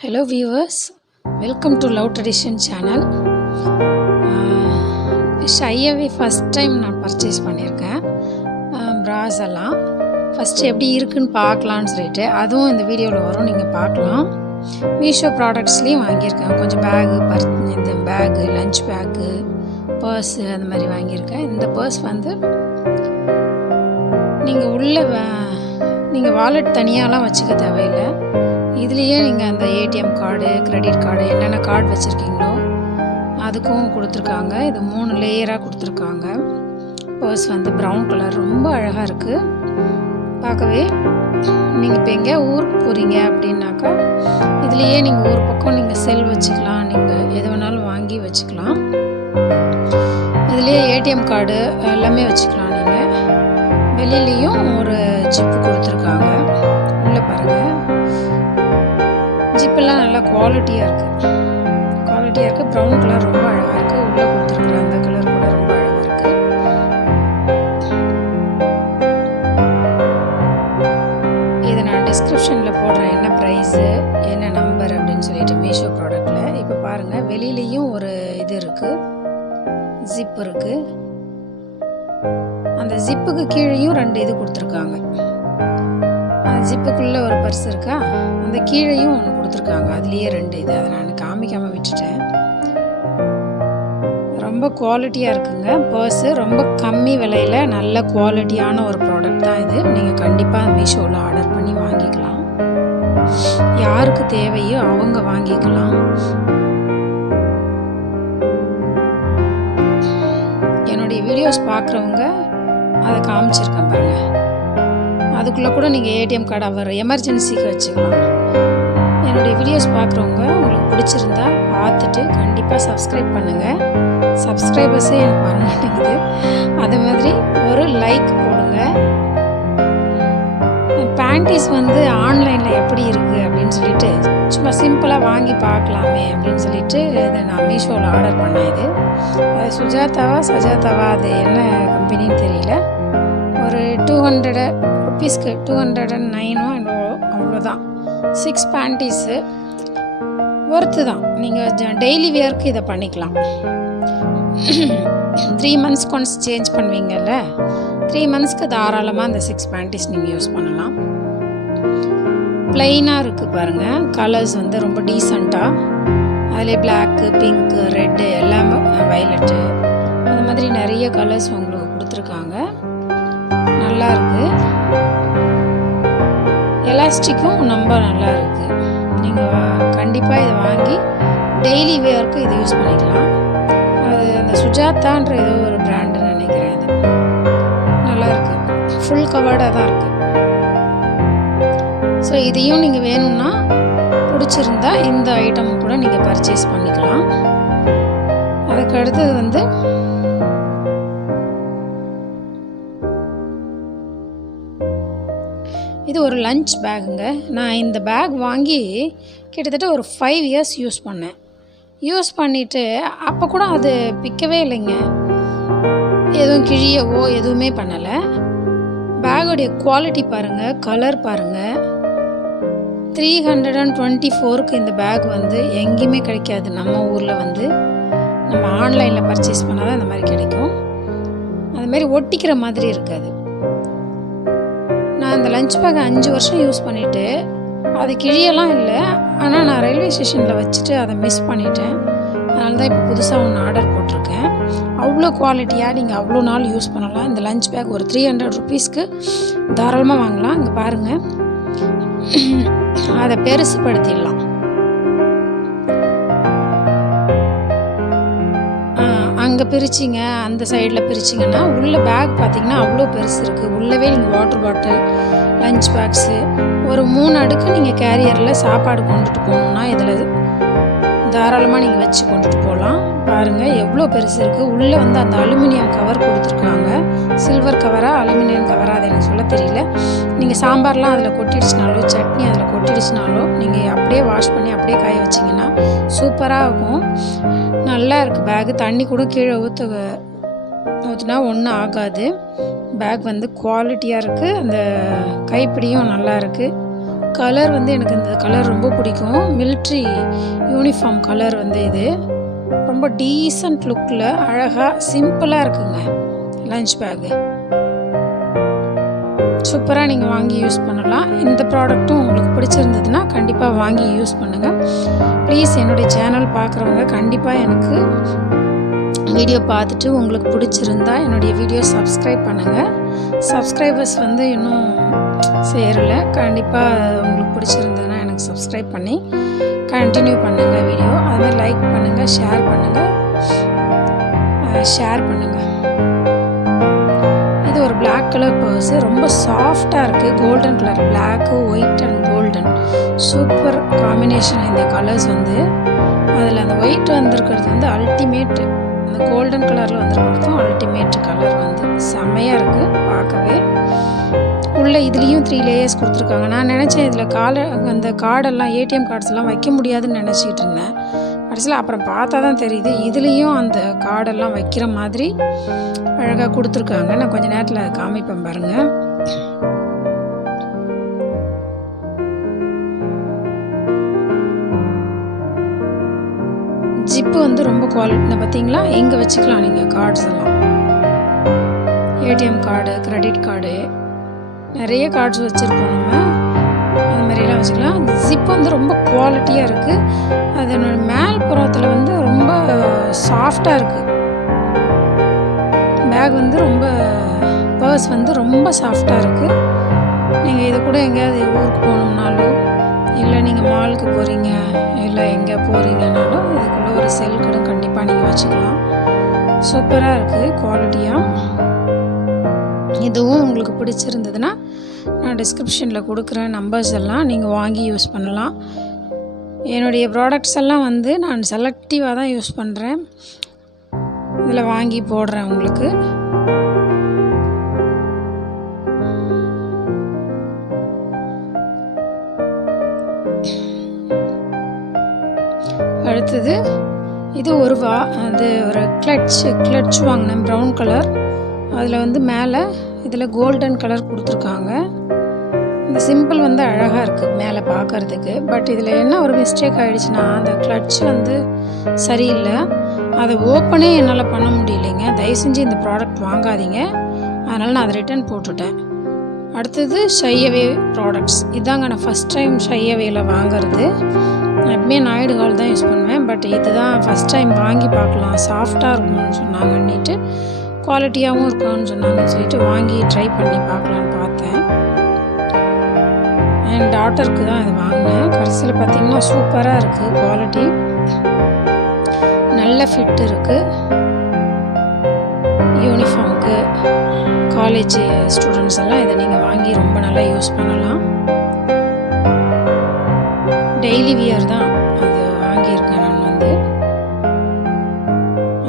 Hello viewers, welcome to Love Tradition channel. ஷையாவே first time நான் purchase பண்ணியிருக்கேன். Bras எல்லாம் ஃபஸ்ட்டு எப்படி இருக்குன்னு பார்க்கலான்னு சொல்லிட்டு அதுவும் இந்த வீடியோவில் வரும், நீங்கள் பார்க்கலாம். மீஷோ ப்ராடக்ட்ஸ்லேயும் வாங்கியிருக்கேன். கொஞ்சம் இந்த பேகு, லஞ்ச் பேக்கு, பர்ஸு அந்த மாதிரி வாங்கியிருக்கேன். இந்த பர்ஸ் வந்து நீங்கள் நீங்கள் வாலெட் தனியாலாம் வச்சுக்க தேவையில்லை. இதுலேயே நீங்கள் அந்த ஏடிஎம் கார்டு, கிரெடிட் கார்டு, என்னென்ன கார்டு வச்சுருக்கீங்களோ அதுக்கும் கொடுத்துருக்காங்க. இது 3 லேயராக கொடுத்துருக்காங்க. பர்ஸ் வந்து ப்ரௌன் கலர், ரொம்ப அழகாக இருக்குது பார்க்கவே. நீங்கள் இப்போ எங்கேயா ஊருக்கு போகிறீங்க அப்படின்னாக்கா இதுலேயே நீங்கள் ஊர் பக்கம் நீங்கள் செல் வச்சுக்கலாம், நீங்கள் எது வேணாலும் வாங்கி வச்சுக்கலாம். இதுலேயே ஏடிஎம் கார்டு எல்லாமே வச்சுக்கலாம். நீங்கள் வெளியிலையும் ஒரு ஜிப்பு கொடுத்துருக்காங்க. உள்ளே பாருங்கள், ஜிப்பெல்லாம் நல்லா குவாலிட்டியாக இருக்குது. ப்ரௌன் கலர் ரொம்ப அழகாக இருக்குது. உள்ளே கொடுத்துருக்குற அந்த கலர் கூட ரொம்ப அழகாக இருக்குது. இதை நான் டிஸ்கிரிப்ஷனில் போடுறேன், என்ன ப்ரைஸு, என்ன நம்பர் அப்படின்னு சொல்லிட்டு மீஷோ ப்ராடக்டில். இப்போ பாருங்கள், வெளியிலையும் ஒரு இது இருக்குது, ஜிப் இருக்குது. அந்த ஜிப்புக்கு கீழேயும் 2 இது கொடுத்துருக்காங்க. ஜிப்புக்குள்ளே ஒரு பர்ஸ் இருக்கா, அந்த கீழேயும் ஒன்று கொடுத்துருக்காங்க. அதுலேயே 2 இது. அதை நான் காமிக்காமல் விட்டுட்டேன். ரொம்ப குவாலிட்டியாக இருக்குங்க பர்ஸு. ரொம்ப கம்மி விலையில் நல்ல குவாலிட்டியான ஒரு ப்ராடக்ட் தான் இது. நீங்கள் கண்டிப்பாக மீஷோவில் ஆர்டர் பண்ணி வாங்கிக்கலாம். யாருக்கு தேவையோ அவங்க வாங்கிக்கலாம். என்னுடைய வீடியோஸ் பார்க்குறவங்க அதை காமிச்சிருக்கேன் பாருங்கள். அதுக்குள்ளே கூட நீங்கள் ஏடிஎம் கார்டு அவர் எமர்ஜென்சிக்கு வச்சுக்கலாம். என்னுடைய வீடியோஸ் பார்க்குறவங்க உங்களுக்கு பிடிச்சிருந்தா பார்த்துட்டு கண்டிப்பாக சப்ஸ்கிரைப் பண்ணுங்கள். சப்ஸ்கிரைபர்ஸே எனக்கு வர மாட்டேங்குது. அது மாதிரி ஒரு லைக் போடுங்க. பேண்டீஸ் வந்து ஆன்லைனில் எப்படி இருக்குது அப்படின்னு சொல்லிட்டு சும்மா சிம்பிளாக வாங்கி பார்க்கலாமே அப்படின்னு சொல்லிட்டு இதை நான் மீஷோவில் ஆர்டர் பண்ணேன். இது சஜாதாவா அது என்ன கம்பெனின்னு தெரியல. ஒரு 200 ருபீஸ்க்கு 209 அவ்வளோதான். 6 பேண்டீஸு ஒர்த்து தான். நீங்கள் டெய்லி வியர்க்கு இதை பண்ணிக்கலாம். 3 மந்த்ஸ்க்கு ஒன்ஸ் சேஞ்ச் பண்ணுவீங்கல்ல, 3 மந்த்ஸ்க்கு தாராளமாக அந்த 6 பேண்டீஸ் நீங்கள் யூஸ் பண்ணலாம். ப்ளைனாக இருக்குது பாருங்கள். கலர்ஸ் வந்து ரொம்ப டீசெண்டாக, அதிலே பிளாக்கு, பிங்க்கு, ரெட்டு, எல்லாமே வைலட்டு, அந்த மாதிரி நிறைய கலர்ஸ் உங்களுக்கு கொடுத்துருக்காங்க. நல்லா இருக்குது. எலாஸ்டிக்கும் ரொம்ப நல்லா இருக்குது. நீங்கள் கண்டிப்பாக இதை வாங்கி டெய்லி வியர்க்கு இதை யூஸ் பண்ணிக்கலாம். அது அந்த சுஜாதான்ற ஏதோ ஒரு பிராண்டுன்னு நினைக்கிறேன். இது நல்லா இருக்குது, ஃபுல் கவர்டாக தான் இருக்குது. ஸோ இதையும் நீங்கள் வேணும்னா பிடிச்சிருந்தா இந்த ஐட்டம் கூட நீங்கள் பர்ச்சேஸ் பண்ணிக்கலாம். அதுக்கு அடுத்தது வந்து இது ஒரு லஞ்ச் பேக்குங்க. நான் இந்த பேக் வாங்கி கிட்டத்தட்ட ஒரு 5 இயர்ஸ் யூஸ் பண்ணேன். யூஸ் பண்ணிவிட்டு அப்போ கூட அது பிக்கவே இல்லைங்க. எதுவும் கிழியவோ எதுவுமே பண்ணலை. பேக்குடைய குவாலிட்டி பாருங்கள், கலர் பாருங்கள். 324க்கு இந்த பேக் வந்து எங்கேயுமே கிடைக்காது. நம்ம ஊரில் வந்து நம்ம ஆன்லைனில் பர்ச்சேஸ் பண்ணால் தான் இந்த மாதிரி கிடைக்கும். அதுமாரி ஒட்டிக்கிற மாதிரி இருக்காது. நான் அந்த லஞ்ச் பேக்கை 5 வருஷம் யூஸ் பண்ணிவிட்டு அது கிழியெல்லாம் இல்லை. ஆனால் நான் ரயில்வே ஸ்டேஷனில் வச்சுட்டு அதை மிஸ் பண்ணிட்டேன். அதனால தான் இப்போ புதுசாக ஒன்று ஆர்டர் போட்டிருக்கேன். அவ்வளோ குவாலிட்டியாக நீங்கள் அவ்வளோ நாள் யூஸ் பண்ணலாம். இந்த லஞ்ச் பேக் ஒரு 300 ருபீஸ்க்கு தாராளமாக வாங்கலாம். இங்கே பாருங்கள், அதை பெருசுப்படுத்திடலாம். அங்கே பிரிச்சிங்க, அந்த சைடில் பிரிச்சிங்கன்னா உள்ள பேக் பார்த்திங்கன்னா அவ்வளோ பெருசு இருக்குது. உள்ளவே நீங்கள் வாட்டர் பாட்டில், லஞ்ச் பேக்ஸு, ஒரு 3 அடுக்கு நீங்கள் கேரியரில் சாப்பாடு கொண்டுட்டு போகணுன்னா இதில் தாராளமாக நீங்கள் வச்சு கொண்டுட்டு போகலாம். பாருங்கள் எவ்வளோ பெருசு இருக்குது. உள்ளே வந்து அந்த அலுமினியம் கவர் கொடுத்துருக்காங்க. சில்வர் கவரா அலுமினியம் கவரா அது எனக்கு சொல்ல தெரியல. நீங்கள் சாம்பார்லாம் அதில் கொட்டிடுச்சுனாலோ, சட்னி அதில் கொட்டிடுச்சுனாலோ நீங்கள் அப்படியே வாஷ் பண்ணி அப்படியே காய வச்சிங்கன்னா சூப்பராக இருக்கும். நல்லா இருக்குது பேகு. தண்ணி கூட கீழே ஊற்றுனா ஒன்றும் ஆகாது. பேக் வந்து குவாலிட்டியாக இருக்குது. அந்த கைப்பிடியும் நல்லா இருக்குது. கலர் வந்து எனக்கு இந்த கலர் ரொம்ப பிடிக்கும். மிலிட்ரி யூனிஃபார்ம் கலர் வந்து இது ரொம்ப டீசன்ட் லுக்கில் அழகாக சிம்பிளாக இருக்குங்க. லஞ்ச் பேக்கு சூப்பராக நீங்கள் வாங்கி யூஸ் பண்ணலாம். இந்த ப்ராடக்ட்டும் உங்களுக்கு பிடிச்சிருந்ததுன்னா கண்டிப்பாக வாங்கி யூஸ் பண்ணுங்கள். ப்ளீஸ் என்னுடைய சேனல் பார்க்குறவங்க கண்டிப்பாக எனக்கு வீடியோ பார்த்துட்டு உங்களுக்கு பிடிச்சிருந்தா என்னுடைய வீடியோ சப்ஸ்கிரைப் பண்ணுங்கள். சப்ஸ்கிரைபர்ஸ் வந்து இன்னும் சேரலை. கண்டிப்பாக உங்களுக்கு பிடிச்சிருந்ததுன்னா எனக்கு சப்ஸ்கிரைப் பண்ணி கண்டினியூ பண்ணுங்கள் வீடியோ. அதுமாதிரி லைக் பண்ணுங்கள், ஷேர் பண்ணுங்கள். இது ஒரு பிளாக் கலர் பர்ஸு, ரொம்ப சாஃப்டாக இருக்குது. Golden colour, black, white and golden super combination. இந்த கலர்ஸ் வந்து அதில் அந்த ஒயிட் வந்திருக்கிறது வந்து அல்டிமேட், அந்த கோல்டன் கலரில் வந்திருக்கிறதும் அல்டிமேட் கலர் வந்து செம்மையாக இருக்குது பார்க்கவே. உள்ளே இதுலேயும் 3 லேயர்ஸ் கொடுத்துருக்காங்க. நான் நினச்சேன் இதில் அந்த கார்டெல்லாம் ஏடிஎம் கார்ட்ஸ்லாம் வைக்க முடியாதுன்னு நினச்சிக்கிட்டு இருந்தேன். கடைசியில் அப்புறம் பார்த்தா தான் தெரியுது இதுலேயும் அந்த கார்டெல்லாம் வைக்கிற மாதிரி அழகாக கொடுத்துருக்காங்க. நான் கொஞ்சம் நேரத்தில் காமிப்பேன் பாருங்கள். ஜிப்பு வந்து ரொம்ப குவாலிட்டி பார்த்தீங்களா. எங்கே வச்சுக்கலாம் நீங்கள் கார்ட்ஸ் எல்லாம், ஏடிஎம் கார்டு, கிரெடிட் கார்டு, நிறைய கார்ட்ஸ் வச்சுருப்போம் நம்ம, அது மாதிரியெல்லாம் வச்சுக்கலாம். ஜிப் வந்து ரொம்ப குவாலிட்டியாக இருக்குது. அதனோட மேல் புறத்தில் வந்து ரொம்ப சாஃப்டாக இருக்குது. பேக் வந்து ரொம்ப பர்ஸ் வந்து ரொம்ப சாஃப்டாக இருக்குது. நீங்கள் இது கூட எங்கேயாவது ஊருக்கு போகணும்னாலோ, இல்லை நீங்கள் மாலுக்கு போகிறீங்க, இல்லை எங்கே போகிறீங்கனாலும் இதுக்குள்ளே ஒரு செல் கூட கண்டிப்பாக நீங்கள் வச்சுக்கலாம். சூப்பராக இருக்குது குவாலிட்டியாக. இதுவும் உங்களுக்கு பிடிச்சிருந்ததுன்னா நான் டிஸ்கிரிப்ஷனில் கொடுக்குற நம்பர்ஸ் எல்லாம் நீங்கள் வாங்கி யூஸ் பண்ணலாம். என்னுடைய ப்ராடக்ட்ஸ் எல்லாம் வந்து நான் செலக்டிவாக தான் யூஸ் பண்ணுறேன். இதில் வாங்கி போடுறேன் உங்களுக்கு. அடுத்தது இது அது ஒரு கிளட்ச் வாங்கினேன், ப்ரௌன் கலர். அதில் வந்து மேலே இதில் கோல்டன் கலர் கொடுத்துருக்காங்க. இந்த சிம்பிள் வந்து அழகாக இருக்குது மேலே பார்க்குறதுக்கு. பட் இதில் என்ன ஒரு மிஸ்டேக் ஆகிடுச்சுன்னா, அந்த கிளட்ச் வந்து சரியில்லை. அதை ஓப்பனே என்னால் பண்ண முடியலைங்க. தயவு செஞ்சு இந்த ப்ராடக்ட் வாங்காதீங்க. அதனால் நான் அதை ரிட்டர்ன் போட்டுட்டேன். அடுத்தது ஷையவே ப்ராடக்ட்ஸ். இதாங்க நான் ஃபஸ்ட் டைம் ஷையவேல வாங்குறது. எப்பவுமே நாயுடு கால் தான் யூஸ் பண்ணுவேன். பட் இது தான் ஃபஸ்ட் டைம் வாங்கி பார்க்கலாம், சாஃப்டாக இருக்கும்னு சொன்னாங்கன்னிட்டு, குவாலிட்டியாகவும் இருக்கும்னு சொன்னாங்கன்னு சொல்லிட்டு வாங்கி ட்ரை பண்ணி பார்க்கலான்னு பார்த்தேன். என் டாட்டருக்கு தான் இது வாங்கினேன். கடைசியில் பார்த்திங்கன்னா சூப்பராக இருக்குது குவாலிட்டி, நல்ல ஃபிட் இருக்குது. யூனிஃபார்முக்கு காலேஜ் ஸ்டூடெண்ட்ஸ் எல்லாம் இதை நீங்கள் வாங்கி ரொம்ப நல்லா யூஸ் பண்ணலாம். டெய்லி வியர் தான் அது வாங்கியிருக்கேன் நான் வந்து.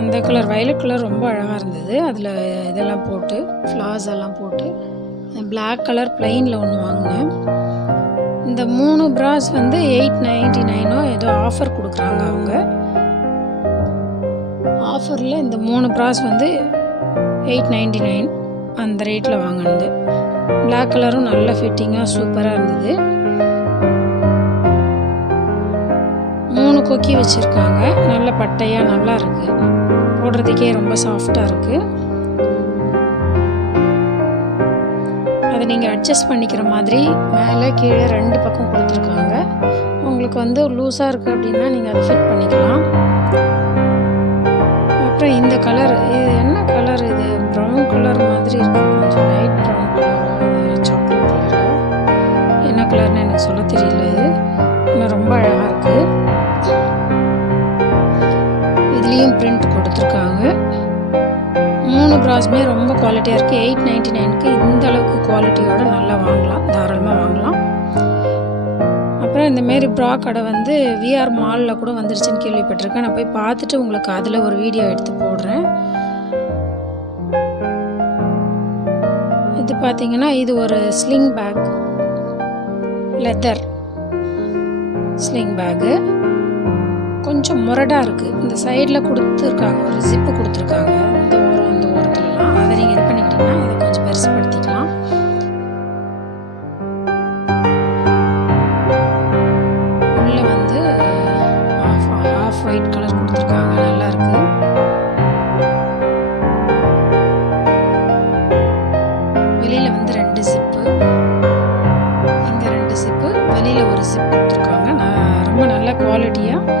அந்த கலர் வயலட் கலர் ரொம்ப அழகாக இருந்தது. அதில் இதெல்லாம் போட்டு ஃப்ளார்ஸ் எல்லாம் போட்டு. பிளாக் கலர் பிளெயினில் ஒன்று வாங்கினேன். இந்த 3 ப்ராஸ் வந்து 899 ஏதோ ஆஃபர் கொடுக்குறாங்க அவங்க. ஆஃபரில் இந்த 3 ப்ராஸ் வந்து 899 அந்த ரேட்டில் வாங்கினது. பிளாக் கலரும் நல்ல ஃபிட்டிங்காக சூப்பராக இருந்தது. 3 கொக்கி வச்சுருக்காங்க. நல்ல பட்டையாக நல்லா இருக்குது, போடுறதுக்கே ரொம்ப சாஃப்டாக இருக்குது. அதை நீங்கள் அட்ஜஸ்ட் பண்ணிக்கிற மாதிரி மேலே கீழே 2 பக்கம் கொடுத்துருக்காங்க. உங்களுக்கு வந்து லூஸாக இருக்குது அப்படின்னா நீங்கள் அதை ஃபிட் பண்ணிக்கலாம். அப்புறம் இந்த கலர், இது என்ன கலர், இது ப்ரௌன் கலர் மாதிரி இருக்குது. கொஞ்சம் லைட் ப்ரௌன் கலராக, இது சாக்லேட் கலராக, என்ன கலர்னு எனக்கு சொல்ல தெரியல. இது இன்னும் ரொம்ப அழகாக இருக்குது. இதுலேயும் பிரிண்ட் கொடுத்துருக்காங்க. 3 ப்ராஸுமே ரொம்ப குவாலிட்டியாக இருக்குது. 899க்கு இந்த அளவுக்கு குவாலிட்டியோடு நல்லா வாங்கலாம், தாராளமாக வாங்கலாம். அப்புறம் இந்தமாரி ப்ரா கடை வந்து விஆர் மாலில் கூட வந்துருச்சுன்னு கேள்விப்பட்டிருக்கேன். நான் போய் பார்த்துட்டு உங்களுக்கு அதில் ஒரு வீடியோ எடுத்து போடுறேன். இது பார்த்திங்கன்னா இது ஒரு sling bag, leather sling bag. கொஞ்சம் முரடாக இருக்குது. இந்த சைடில் கொடுத்துருக்காங்க, ஒரு ஜிப்பு கொடுத்துருக்காங்க இந்த ஓரத்துலலாம். அதை நீங்கள் இது பண்ணிக்கிட்டிங்கன்னா இதை கொஞ்சம் பெருசுப்படுத்திக்கலாம். வந்து ஆஃப் ஒயிட் கலர் கொடுத்துருக்காங்க, நல்லாயிருக்கு. வெளியில் வந்து 2 ஜிப்பு, இங்கே 2 ஜிப்பு, வெளியில் ஒரு ஜிப் கொடுத்துருக்காங்க. ரொம்ப நல்ல குவாலிட்டியாக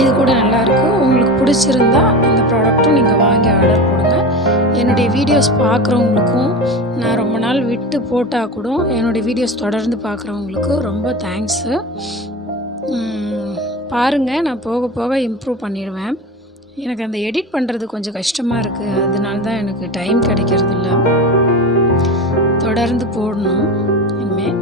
இது கூட நல்லாயிருக்கு. உங்களுக்கு பிடிச்சிருந்தா இந்த ப்ராடக்ட்டும் நீங்கள் வாங்கி ஆர்டர் போடுங்க. என்னுடைய வீடியோஸ் பார்க்குறவங்களுக்கும், நான் ரொம்ப நாள் விட்டு போட்டால் கூட என்னுடைய வீடியோஸ் தொடர்ந்து பார்க்குறவங்களுக்கு ரொம்ப தேங்க்ஸு. பாருங்கள், நான் போக போக இம்ப்ரூவ் பண்ணிடுவேன். எனக்கு அந்த எடிட் பண்ணுறது கொஞ்சம் கஷ்டமாக இருக்குது, அதனால தான் எனக்கு டைம் கிடைக்கிறதில்ல. தொடர்ந்து போடணும் இனிமேல்.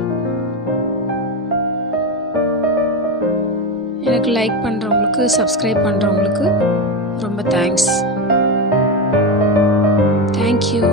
எனக்கு லைக் பண்ணுறவங்களுக்கு, சப்ஸ்கிரைப் பண்ணுறவங்களுக்கு ரொம்ப தேங்க்ஸ். தேங்க்யூ.